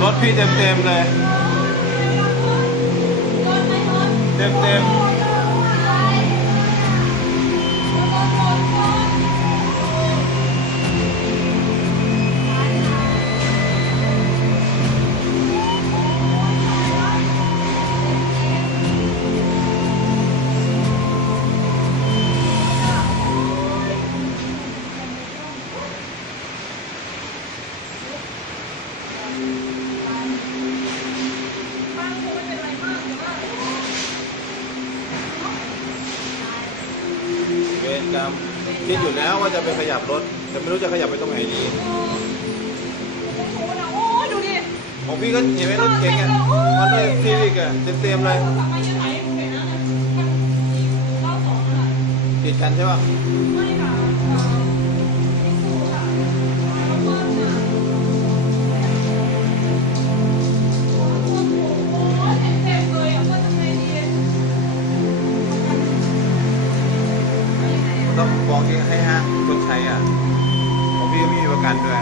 รถพี่เต็มเต็มเลยเต็มเต็มเวรกรรมคิดอยู่แล้วว่าจะไปขยับรถแต่ไม่รู้จะขยับไปตรงไหนดีของพี่ก็เห็นไหมรถเก๋งอ่ะมันเลยซีวิกอ่ะเต็มเต็มเลยติดกันใช่ป่ะต้องบอกให้ห้างคนใช้อ่ะของพี่ก็ไม่มีประกันด้วย